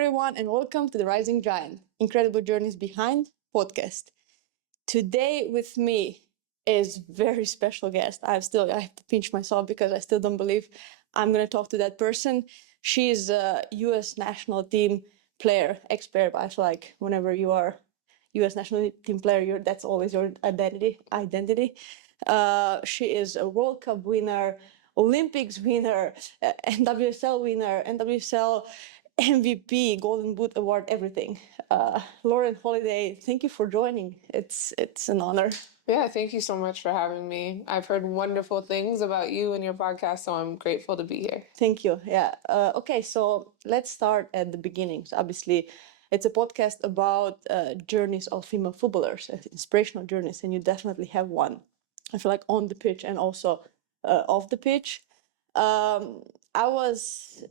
everyone, and welcome to the Rising Giant Incredible Journeys Behind podcast. Today with me is very special guest. I have to pinch myself because I still don't believe I'm going to talk to that person. She's a U.S. national team player, ex-player. But I feel like whenever you are U.S. national team player, that's always your identity. She is a World Cup winner, Olympics winner, NWSL winner, NWSL MVP, Golden Boot Award, everything. Lauren Holiday, thank you for joining. It's an honor. Yeah, thank you so much for having me. I've heard wonderful things about you and your podcast, so I'm grateful to be here. Thank you. Yeah. Okay, so let's start at the beginnings. Obviously, it's a podcast about journeys of female footballers, inspirational journeys, and you definitely have one. I feel like on the pitch and also off the pitch. I was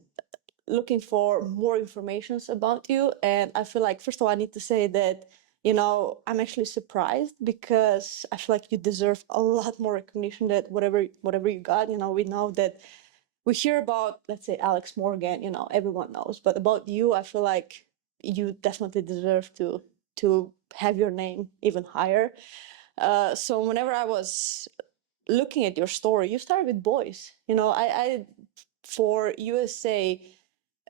looking for more information about you, and I feel like, first of all, I need to say that I'm actually surprised because I feel like you deserve a lot more recognition than whatever you got. We know that we hear about, let's say, Alex Morgan, everyone knows, but about you, I feel like you definitely deserve to have your name even higher. So whenever I was looking at your story, you started with boys. I for USA,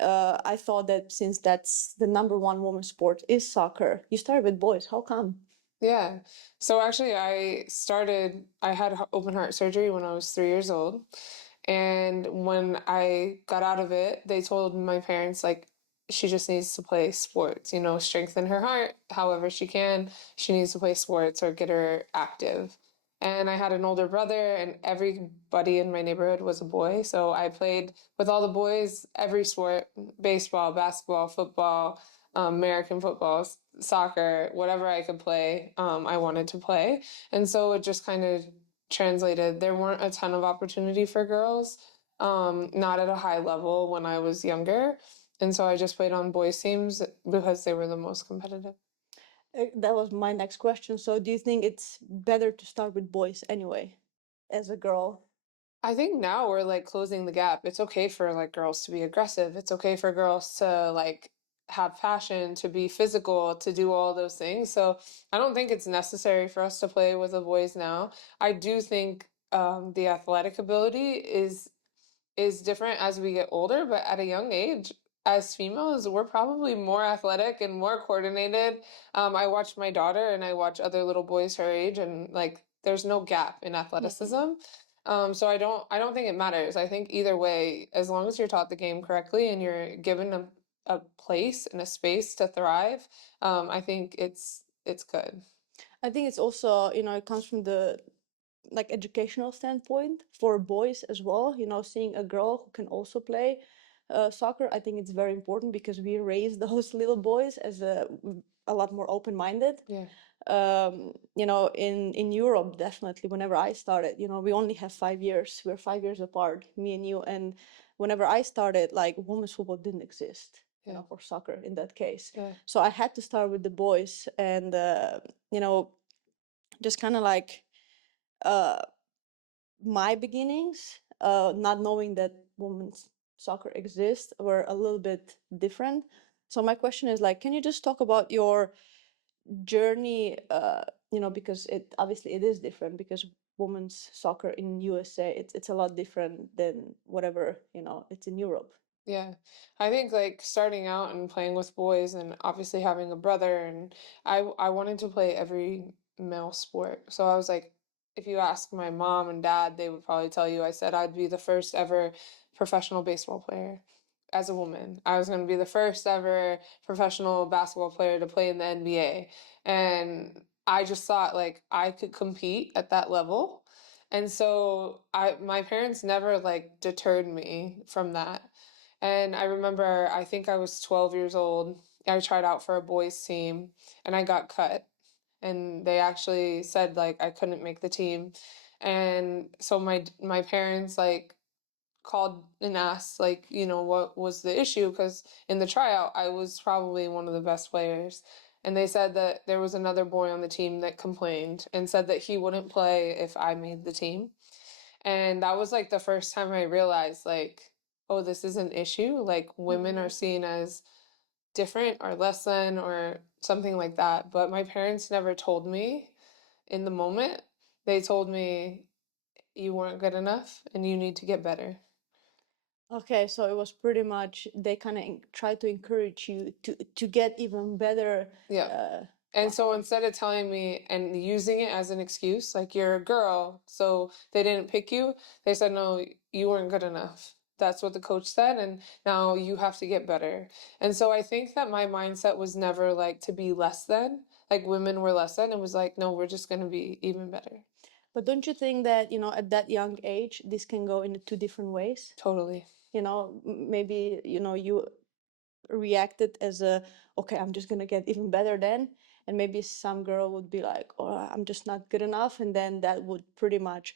I thought that since that's the number one women's sport is soccer, you started with boys. How come? Yeah. So actually, I had open heart surgery when I was 3 years old. And when I got out of it, they told my parents, like, she just needs to play sports, strengthen her heart however she can. She needs to play sports or get her active. And I had an older brother, and everybody in my neighborhood was a boy. So I played with all the boys, every sport: baseball, basketball, football, American football, soccer, whatever I could play, I wanted to play. And so it just kind of translated. There weren't a ton of opportunity for girls, not at a high level when I was younger. And so I just played on boys' teams because they were the most competitive. That was my next question. So do you think it's better to start with boys anyway, as a girl? I think now we're like closing the gap. It's okay for like girls to be aggressive. It's okay for girls to like have passion, to be physical, to do all those things. So I don't think it's necessary for us to play with the boys now. I do think the athletic ability is different as we get older, but at a young age, as females, we're probably more athletic and more coordinated. I watch my daughter and I watch other little boys her age, and like there's no gap in athleticism. So I don't think it matters. I think either way, as long as you're taught the game correctly and you're given a place and a space to thrive, I think it's good. I think it's also, it comes from the like educational standpoint for boys as well. Seeing a girl who can also play soccer, I think it's very important because we raise those little boys as a lot more open-minded. Yeah. In Europe, definitely, whenever I started, we only have 5 years. We're 5 years apart, me and you. And whenever I started, like, women's football didn't exist, Yeah. or soccer in that case. Yeah. So I had to start with the boys, and just kind of like my beginnings, not knowing that women's soccer exists, were a little bit different. So my question is, like, can you just talk about your journey? Because it is different, because women's soccer in USA, it's a lot different than whatever it's in Europe. Yeah, I think like starting out and playing with boys and obviously having a brother, and I wanted to play every male sport. So I was like, if you ask my mom and dad, they would probably tell you I said I'd be the first ever professional baseball player as a woman. I was going to be the first ever professional basketball player to play in the NBA. And I just thought like I could compete at that level. And so my parents never like deterred me from that. And I remember, I think I was 12 years old. I tried out for a boys' team and I got cut. And they actually said like I couldn't make the team. And so my parents like called and asked like, what was the issue? Because in the tryout, I was probably one of the best players. And they said that there was another boy on the team that complained and said that he wouldn't play if I made the team. And that was like the first time I realized like, oh, this is an issue. Like women are seen as different or less than or something like that. But my parents never told me in the moment. They told me you weren't good enough and you need to get better. Okay, so it was pretty much they kind of try to encourage you to get even better. Yeah. Uh, And so wow. instead of telling me and using it as an excuse, like you're a girl, so they didn't pick you, they said, no, you weren't good enough. That's what the coach said, and now you have to get better. And so I think that my mindset was never like to be less than, like women were less than. It was like, no, we're just going to be even better. But don't you think that, at that young age, this can go in two different ways? Totally. Maybe, you reacted as okay, I'm just gonna get even better then. And maybe some girl would be like, oh, I'm just not good enough. And then that would pretty much,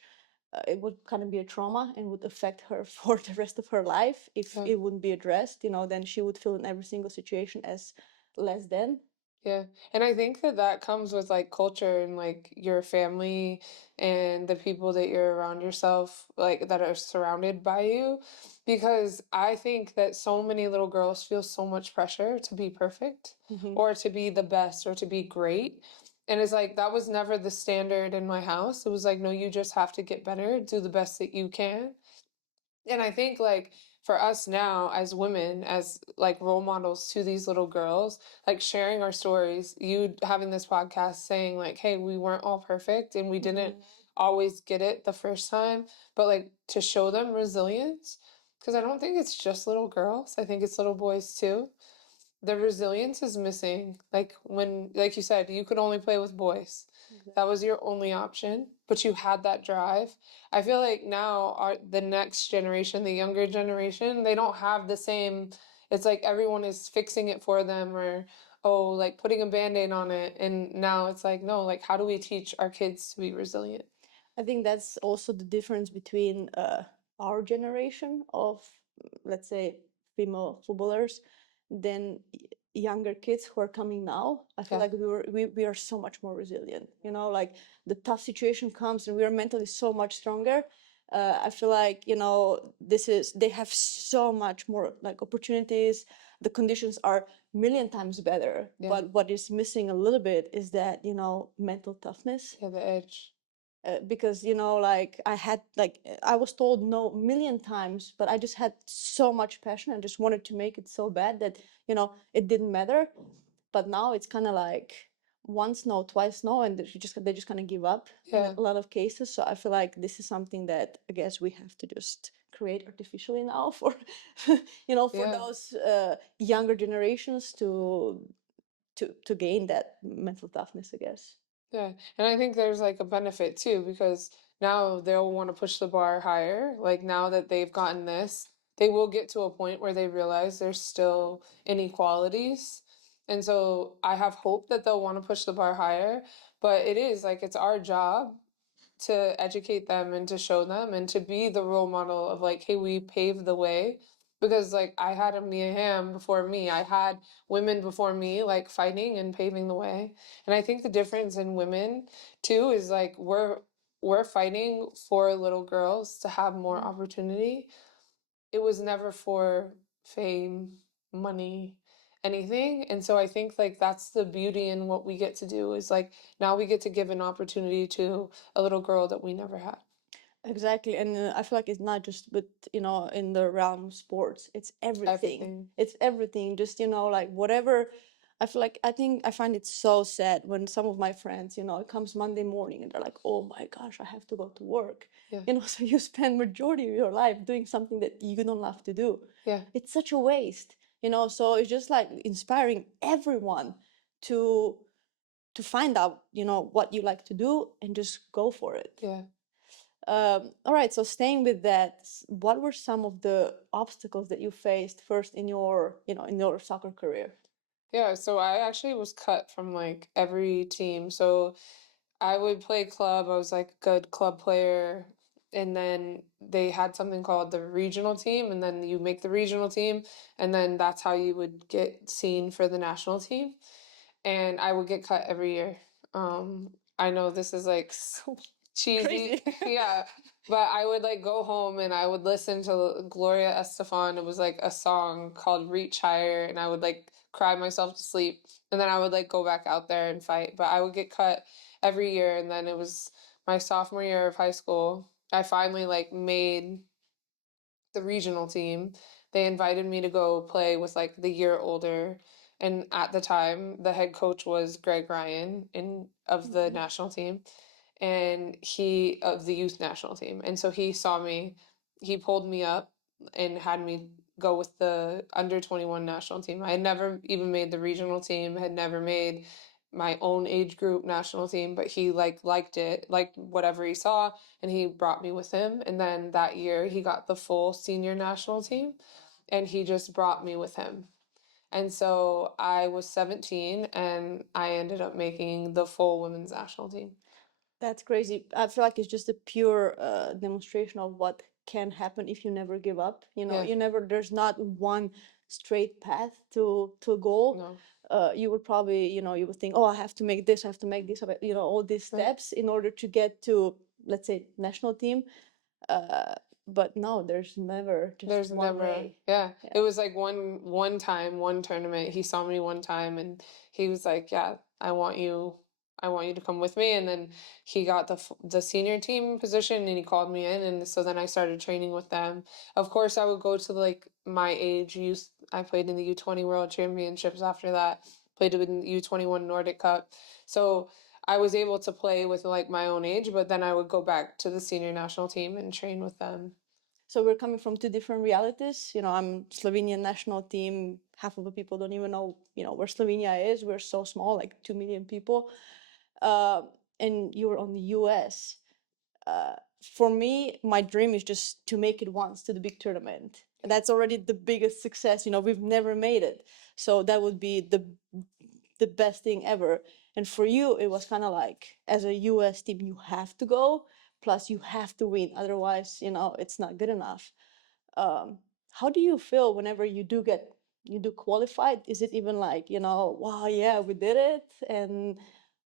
it would kind of be a trauma and would affect her for the rest of her life if Yeah. it wouldn't be addressed. Then she would feel in every single situation as less than. Yeah. And I think that that comes with like culture and like your family and the people that you're around yourself, like that are surrounded by you. Because I think that so many little girls feel so much pressure to be perfect Hmm. or to be the best or to be great. And it's like that was never the standard in my house. It was like, no, you just have to get better, do the best that you can. And I think like for us now as women, as like role models to these little girls, like sharing our stories, you having this podcast saying like, hey, we weren't all perfect and we didn't always get it the first time, but like to show them resilience. Because I don't think it's just little girls. I think it's little boys too. The resilience is missing. Like when, like you said, you could only play with boys. That was your only option, but you had that drive. I feel like now the next generation, the younger generation, they don't have the same. It's like everyone is fixing it for them or oh, like putting a band-aid on it. And now it's like, no, like how do we teach our kids to be resilient? I think that's also the difference between our generation of, let's say, female footballers than younger kids who are coming now. I feel Yeah. like we are so much more resilient. Like the tough situation comes and we are mentally so much stronger. I feel like they have so much more like opportunities. The conditions are million times better. Yeah. But what is missing a little bit is that mental toughness. Yeah, the edge. Because like I was told no million times, but I just had so much passion and just wanted to make it so bad that it didn't matter. But now it's kind of like once no, twice no, and they just kind of give up in Yeah. a lot of cases. So I feel like this is something that I guess we have to just create artificially now for for Yeah. those younger generations to gain that mental toughness, I guess. Yeah, and I think there's like a benefit too because now they'll want to push the bar higher. Like now that they've gotten this, they will get to a point where they realize there's still inequalities. And so I have hope that they'll want to push the bar higher, but it is like it's our job to educate them and to show them and to be the role model of like, hey, we paved the way. Because like I had a Mia Hamm before me, I had women before me like fighting and paving the way. And I think the difference in women too is like we're fighting for little girls to have more opportunity. It was never for fame, money, anything. And so I think like that's the beauty in what we get to do is like now we get to give an opportunity to a little girl that we never had. Exactly, and I feel like it's not just with in the realm of sports. It's everything. Everything. It's everything. Just like whatever. I find it so sad when some of my friends, it comes Monday morning and they're like, "Oh my gosh, I have to go to work." Yeah. So you spend majority of your life doing something that you don't love to do. Yeah. It's such a waste. So it's just like inspiring everyone to find out, what you like to do and just go for it. Yeah. All right, so staying with that, what were some of the obstacles that you faced first in your, in your soccer career? Yeah, so I actually was cut from like every team. So I would play club. I was like a good club player. And then they had something called the regional team, and then you make the regional team, and then that's how you would get seen for the national team. And I would get cut every year. I know this is like cheesy. Crazy. Yeah. But I would like go home and I would listen to Gloria Estefan. It was like a song called Reach Higher, and I would like cry myself to sleep. And then I would like go back out there and fight. But I would get cut every year. And then it was my sophomore year of high school. I finally like made the regional team. They invited me to go play with like the year older. And at the time, the head coach was Greg Ryan in of the Mhm. national team, and he of the youth national team. And so he saw me, he pulled me up and had me go with the under 21 national team. I had never even made the regional team, had never made my own age group national team, but he liked it, liked whatever he saw, and he brought me with him. And then that year he got the full senior national team, and he just brought me with him. And so I was 17 and I ended up making the full women's national team. That's crazy. I feel like it's just a pure demonstration of what can happen if you never give up. Yeah. You never, there's not one straight path to a goal. No. You would probably, you would think, oh, I have to make this, I have to make this, all these Right. steps in order to get to, let's say, national team. Uh, but no, there's never just There's one never, way. yeah. It Yeah. was like one time, one tournament. He saw me one time and he was like, "Yeah, I want you to come with me." And then he got the senior team position and he called me in, and so then I started training with them. Of course, I would go to like my age youth. I played in the U20 World Championships after that. Played in the U21 Nordic Cup. So I was able to play with like my own age, but then I would go back to the senior national team and train with them. So we're coming from two different realities. I'm Slovenian national team. Half of the people don't even know, where Slovenia is. We're so small, like 2 million people. Uh, and you're on the US. Uh, for me, my dream is just to make it once to the big tournament. That's already the biggest success. We've never made it, so that would be the best thing ever. And for you, it was kind of like, as a US team, you have to go. Plus, you have to win. Otherwise, it's not good enough. How do you feel whenever you do qualified? Is it even like, wow, yeah, we did it? And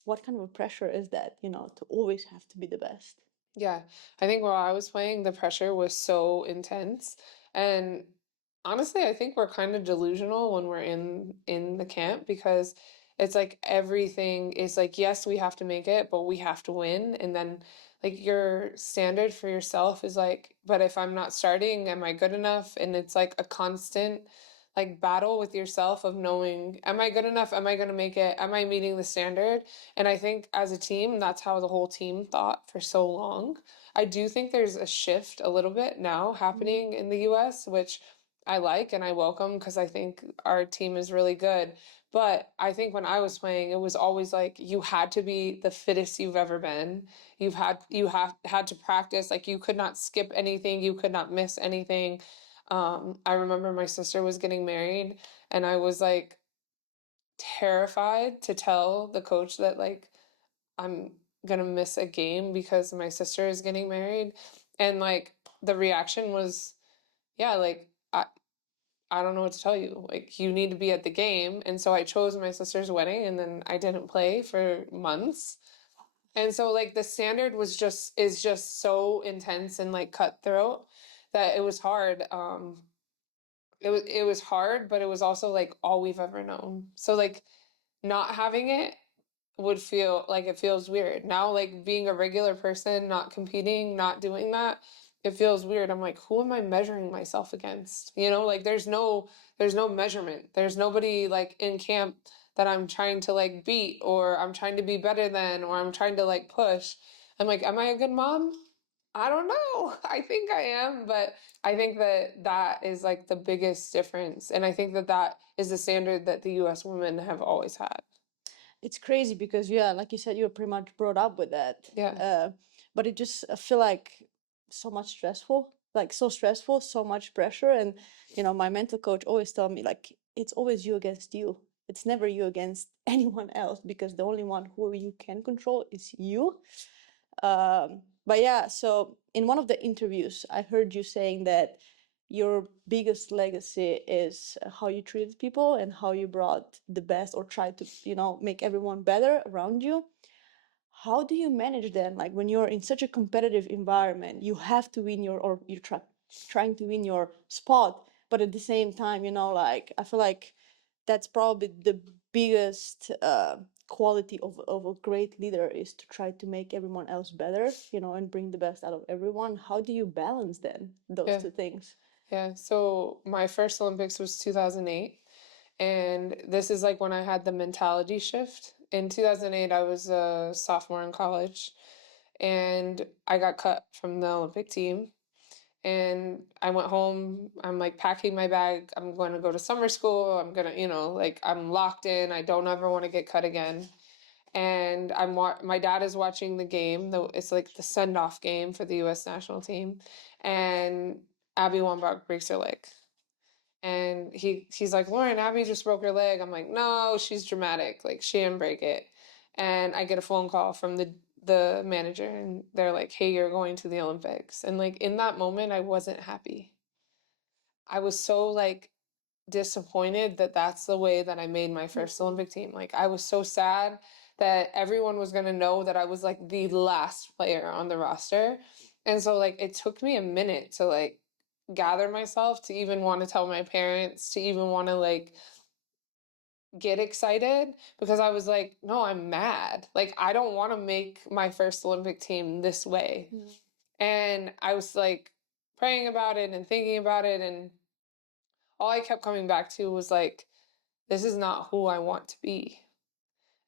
what kind of a pressure is that, to always have to be the best? Yeah, I think while I was playing, the pressure was so intense. And honestly, I think we're kind of delusional when we're in the camp because it's like everything is like, yes, we have to make it, but we have to win. And then like your standard for yourself is like, but if I'm not starting, am I good enough? And it's like a constant like battle with yourself of knowing, am I good enough? Am I going to make it? Am I meeting the standard? And I think as a team, that's how the whole team thought for so long. I do think there's a shift a little bit now Mhm. happening in the US, which I like and I welcome because I think our team is really good. But I think when I was playing, it was always like you had to be the fittest you've ever been. You have had to practice, like you could not skip anything, you could not miss anything. I remember my sister was getting married and I was like terrified to tell the coach that like I'm gonna miss a game because my sister is getting married. And like the reaction was, yeah, like I don't know what to tell you. Like you need to be at the game. And so I chose my sister's wedding and then I didn't play for months. And so like the standard was just is just so intense and like cutthroat that it was hard. It was hard, but it was also like all we've ever known. So like not having it would feel like it feels weird. Now, like being a regular person, not competing, not doing that, it feels weird. I'm like, who am I measuring myself against? Like there's no measurement. There's nobody like in camp that I'm trying to like beat or I'm trying to be better than or I'm trying to like push. I'm like, am I a good mom? I don't know. I think I am, but I think that that is like the biggest difference. And I think that that is the standard that the US women have always had. It's crazy because, yeah, like you said, you're pretty much brought up with that. Yeah. But it just, I feel like so much stressful, like so stressful, so much pressure. And, my mental coach always tell me, like, it's always you against you. It's never you against anyone else, because the only one who you can control is you. But yeah, so in one of the interviews, I heard you saying that your biggest legacy is how you treated people and how you brought the best or tried to, make everyone better around you. how do you manage then? Like when you're in such a competitive environment, you have to win your, or you're trying to win your spot, but at the same time, like I feel like that's probably the biggest quality of a great leader, is to try to make everyone else better, and bring the best out of everyone. How do you balance then those Yeah. two things? Yeah. So my first Olympics was 2008. And this is like when I had the mentality shift. In 2008, I was a sophomore in college and I got cut from the Olympic team. And I went home. I'm like packing my bag. I'm going to go to summer school. I'm going to, like I'm locked in. I don't ever want to get cut again. And my dad is watching the game, though it's like the send-off game for the US national team. And Abby Wambach breaks her leg. And he's like, Lauren, Abby just broke her leg. I'm like, no, she's dramatic. Like she didn't break it. And I get a phone call from the manager and they're like, hey, you're going to the Olympics. And like in that moment, I wasn't happy. I was so like disappointed that that's the way that I made my first Olympic team. Like I was so sad that everyone was going to know that I was like the last player on the roster. And so like it took me a minute to like gather myself to even want to tell my parents, to even want to like get excited, because I was like, no, I'm mad. Like I don't want to make my first Olympic team this way. And I was like praying about it and thinking about it, and all I kept coming back to was like, this is not who I want to be.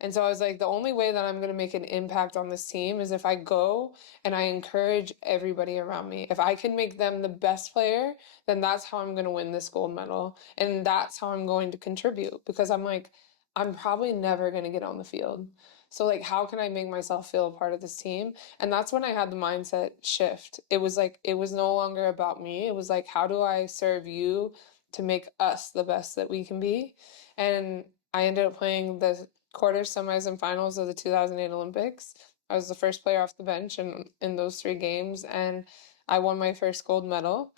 And so I was like, the only way that I'm going to make an impact on this team is if I go and I encourage everybody around me. If I can make them the best player, then that's how I'm going to win this gold medal. And that's how I'm going to contribute, because I'm like, I'm probably never going to get on the field. So like, how can I make myself feel a part of this team? And that's when I had the mindset shift. It was like, it was no longer about me. It was like, how do I serve you to make us the best that we can be? And I ended up playing the quarters, semis, and finals of the 2008 Olympics. I was the first player off the bench in those 3 games, and I won my first gold medal.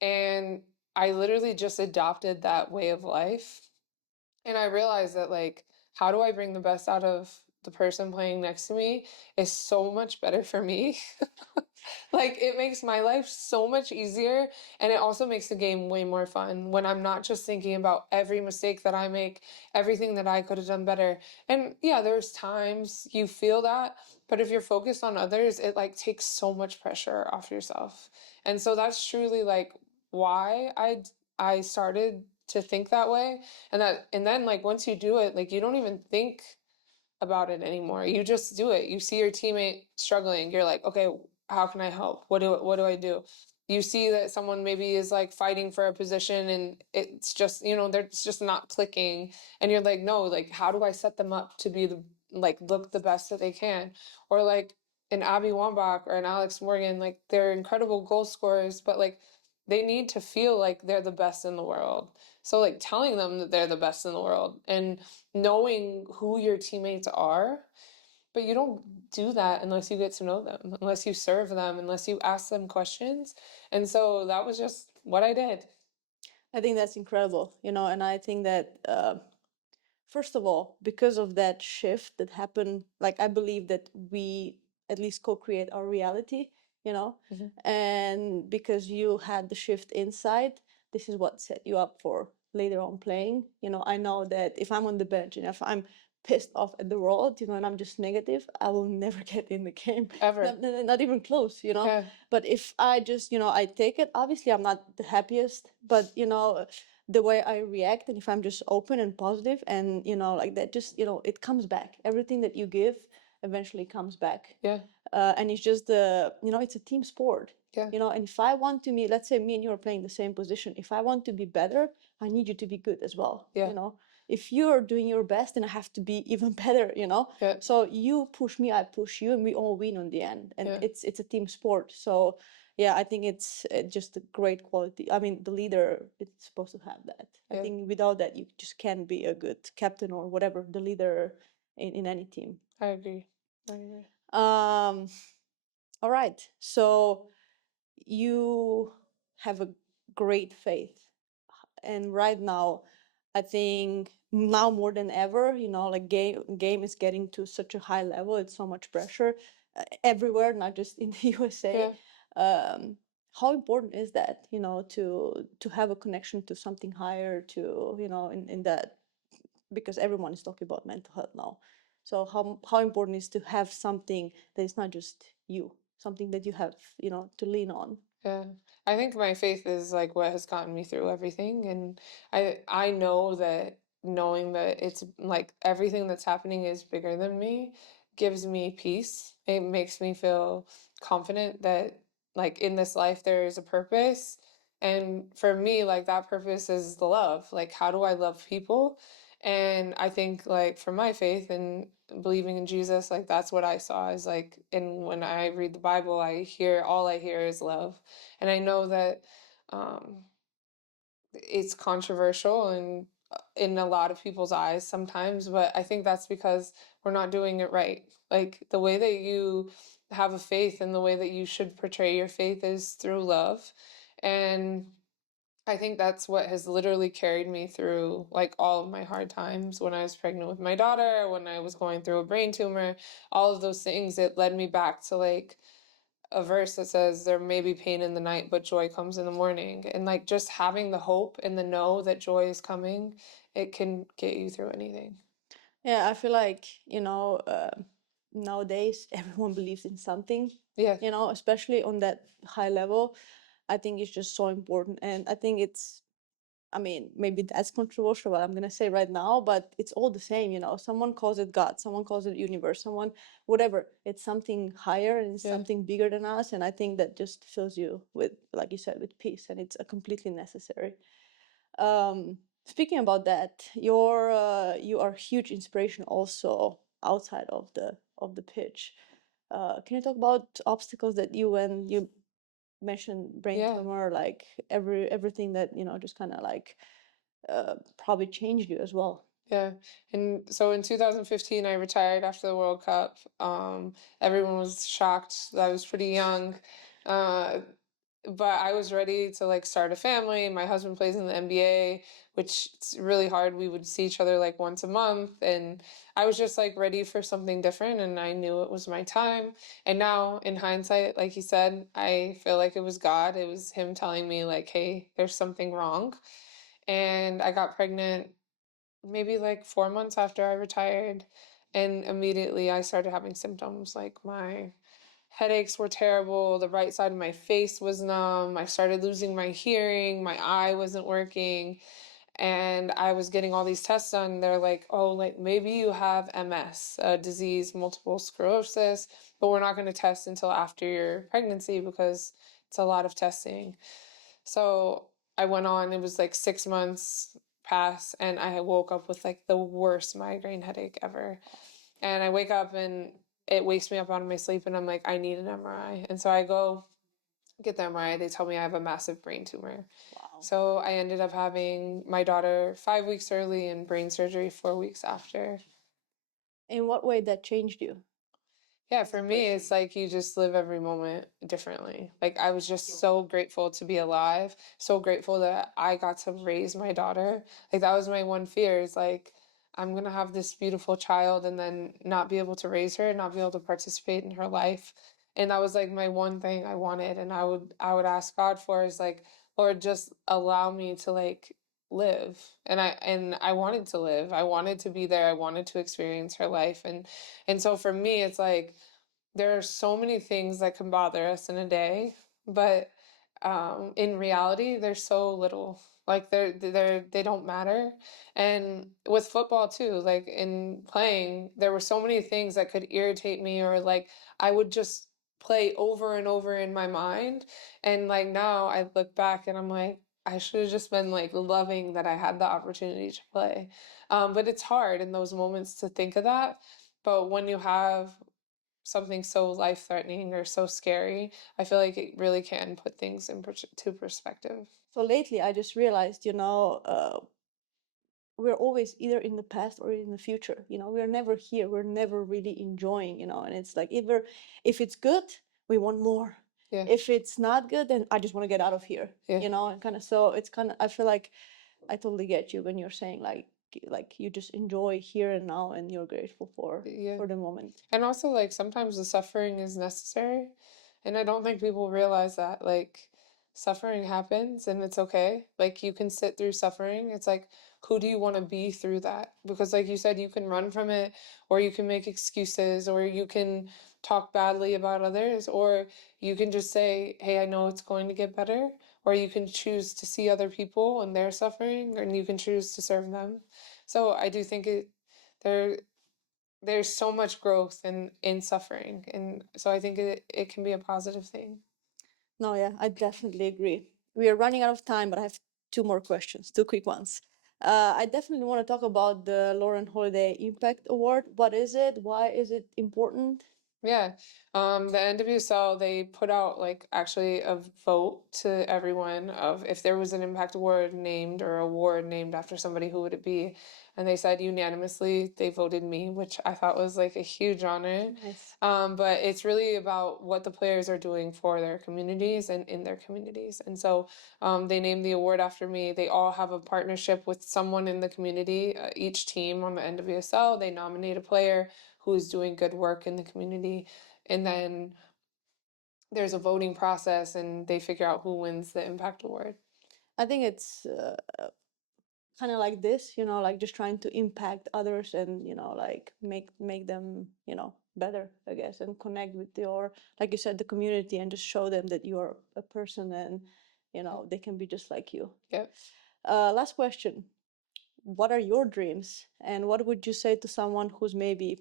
And I literally just adopted that way of life. And I realized that, like, how do I bring the best out of the person playing next to me is so much better for me. Like, it makes my life so much easier. And it also makes the game way more fun when I'm not just thinking about every mistake that I make, everything that I could have done better. And yeah, there's times you feel that, but if you're focused on others, it like takes so much pressure off yourself. And so that's truly like why I started to think that way. And then like once you do it, like you don't even think about it anymore. You just do it. You see your teammate struggling. You're like, okay, how can I help? What do I do? You see that someone maybe is like fighting for a position and it's just, they're just not clicking. And you're like, no, like how do I set them up to be look the best that they can? Or like an Abby Wambach or an Alex Morgan, like they're incredible goal scorers, but like they need to feel like they're the best in the world. So like telling them that they're the best in the world and knowing who your teammates are, but you don't do that unless you get to know them, unless you serve them, unless you ask them questions. And so that was just what I did. I think that's incredible, and I think that first of all, because of that shift that happened, like I believe that we at least co-create our reality, and because you had the shift inside, this is what set you up for later on playing. I know that if I'm on the bench and if I'm pissed off at the world, and I'm just negative, I will never get in the game. Ever. Not even close, Yeah. But if I just, I take it, obviously I'm not the happiest, but the way I react, and if I'm just open and positive and like that, just it comes back. Everything that you give eventually comes back. Yeah. And it's just it's a team sport. Yeah. And if I want to be, let's say me and you are playing the same position, if I want to be better, I need you to be good as well. Yeah. If you're doing your best, then I have to be even better. Yeah. So you push me, I push you, and we all win on the end. And Yeah. it's a team sport. So yeah, I think it's just a great quality. I mean, the leader is supposed to have that. I Yeah. think without that, you just can't be a good captain or whatever, the leader in any team. I agree. I agree. All right. So you have a great faith. And right now, I think now more than ever, you know, like game is getting to such a high level. It's so much pressure everywhere, not just in the USA. Um, how important is that, you know, to have a connection to something higher, to, you know, in that, because everyone is talking about mental health now. So how important is to have something that is not just you, something that you have, you know, to lean on. Yeah. I think my faith is like what has gotten me through everything. And I know that knowing that it's like everything that's happening is bigger than me gives me peace. It makes me feel confident that like in this life there is a purpose. And for me, like that purpose is the love. Like how do I love people? And I think like for my faith and believing in Jesus, like that's what I saw is like, and when I read the Bible, all I hear is love. And I know that um, it's controversial and in a lot of people's eyes sometimes, but I think that's because we're not doing it right. Like the way that you have a faith and the way that you should portray your faith is through love. And I think that's what has literally carried me through like all of my hard times when I was pregnant with my daughter, when I was going through a brain tumor, all of those things. It led me back to like a verse that says, there may be pain in the night, but joy comes in the morning. And like just having the hope and the know that joy is coming, it can get you through anything. Yeah, I feel like, you know, nowadays everyone believes in something, Yeah. you know, especially on that high level. I think it's just so important. And I think it's, I mean, maybe that's controversial, what I'm going to say right now, but it's all the same, you know. Someone calls it God, someone calls it universe, someone, whatever. It's something higher and it's Yeah. something bigger than us. And I think that just fills you with, like you said, with peace. And it's a completely necessary. Speaking about that, you are huge inspiration also outside of the pitch. Can you talk about obstacles that you, when you mentioned brain Yeah. tumor, like everything that, you know, just kind of like probably changed you as well. Yeah. And so in 2015, I retired after the World Cup. Everyone was shocked that I was pretty young. Uh, but I was ready to like start a family. My husband plays in the NBA, which it's really hard. We would see each other like once a month. And I was just like ready for something different. And I knew it was my time. And now in hindsight, like you said, I feel like it was God. It was him telling me like, hey, there's something wrong. And I got pregnant maybe like 4 months after I retired. And immediately I started having symptoms like my headaches were terrible. The right side of my face was numb. I started losing my hearing. My eye wasn't working. And I was getting all these tests done. They're like, oh, like maybe you have MS, a disease, multiple sclerosis, but we're not going to test until after your pregnancy because it's a lot of testing. So I went on, it was like 6 months pass, and I woke up with like the worst migraine headache ever. And I wake up and it wakes me up out of my sleep, and I'm like, I need an MRI. And so I go get the MRI. They tell me I have a massive brain tumor. Wow. So I ended up having my daughter 5 weeks early and brain surgery 4 weeks after. In what way that changed you Yeah, as for a me, person? it's like you just live every moment differently. Like I was just so grateful to be alive, so grateful that I got to raise my daughter. Like that was my one fear is like I'm gonna have this beautiful child and then not be able to raise her, not be able to participate in her life. And that was like my one thing I wanted, and I would ask God for is like, Lord, just allow me to like live. And I wanted to live. I wanted to be there. I wanted to experience her life. And so for me, it's like there are so many things that can bother us in a day, but in reality, there's so little. Like they don't matter. And with football too, like in playing, there were so many things that could irritate me, or like I would just play over and over in my mind. And like now I look back and I'm like, I should have just been like loving that I had the opportunity to play. But it's hard in those moments to think of that. But when you have something so life-threatening or so scary, I feel like it really can put things to perspective. So lately, I just realized, you know, we're always either in the past or in the future. You know, we're never here. We're never really enjoying. You know, and it's like either if it's good, we want more. Yeah, If it's not good, then I just want to get out of here. yeah, You know, and kind of, so it's kind of, I feel like I totally get you when you're saying like, like you just enjoy here and now, and you're grateful Yeah. for the moment. And also, like, sometimes the suffering is necessary. And I don't think people realize that. Like, suffering happens and it's okay. Like, you can sit through suffering. It's like, who do you want to be through that? Because, like you said, you can run from it, or you can make excuses, or you can talk badly about others, or you can just say, hey, I know it's going to get better. Or you can choose to see other people and their suffering, and you can choose to serve them. So I do think there there's so much growth in suffering, and so I think it can be a positive thing. No, yeah, I definitely agree. We are running out of time, but I have two more questions, two quick ones. I definitely want to talk about the Lauren Holiday Impact Award. What is it? Why is it important? Yeah. The NWSL, they put out like actually a vote to everyone of if there was an impact award named or award named after somebody, who would it be? And they said unanimously they voted me, which I thought was like a huge honor. Nice. But it's really about what the players are doing for their communities and in their communities. And so they named the award after me. They all have a partnership with someone in the community. Each team on the NWSL, they nominate a player who is doing good work in the community. And then there's a voting process and they figure out who wins the impact award. I think it's kind of like this, like just trying to impact others and, like make them, better, I guess, and connect with your, like you said, the community, and just show them that you are a person, and, they can be just like you. Yep. Last question. What are your dreams, and what would you say to someone who's maybe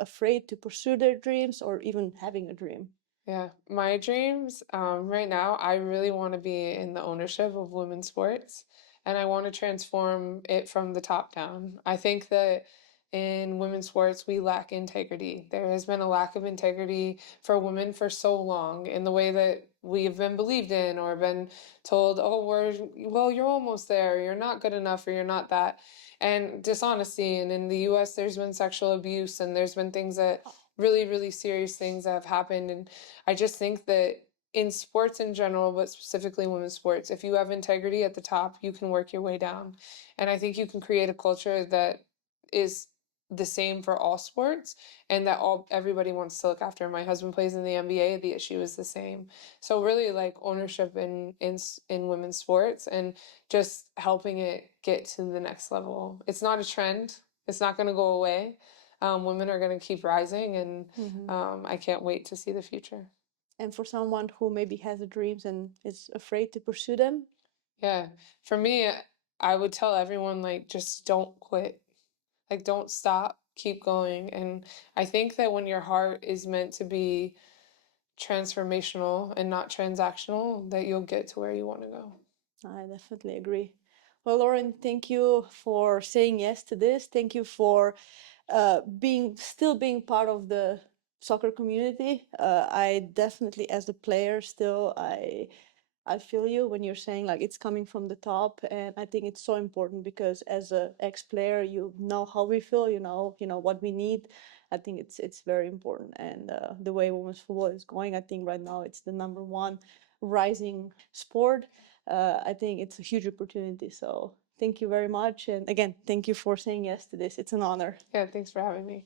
afraid to pursue their dreams or even having a dream? Yeah, my dreams, right now, I really want to be in the ownership of women's sports, and I want to transform it from the top down. I think that in women's sports, we lack integrity. There has been a lack of integrity for women for so long in the way that we have been believed in or been told, oh, well, you're almost there, you're not good enough, or you're not that. And dishonesty. And in the US, there's been sexual abuse, and there's been things that really, really serious things that have happened. And I just think that in sports in general, but specifically women's sports, if you have integrity at the top, you can work your way down. And I think you can create a culture that is the same for all sports and that everybody wants to look after. My husband plays in the NBA, the issue is the same. So really like ownership in women's sports and just helping it get to the next level. It's not a trend. It's not going to go away. Women are going to keep rising, and I can't wait to see the future. And for someone who maybe has dreams and is afraid to pursue them? Yeah, for me, I would tell everyone like just don't quit. Like don't stop, keep going. And I think that when your heart is meant to be transformational and not transactional, that you'll get to where you want to go. I definitely agree. Well, Lauren, thank you for saying yes to this. Thank you for being part of the soccer community. I definitely, as a player, still I feel you when you're saying like it's coming from the top, and I think it's so important because as a ex-player, you know how we feel, what we need. I think it's very important, and the way women's football is going, I think right now it's the number one rising sport. I think it's a huge opportunity. So thank you very much, and again, thank you for saying yes to this. It's an honor. Yeah, thanks for having me.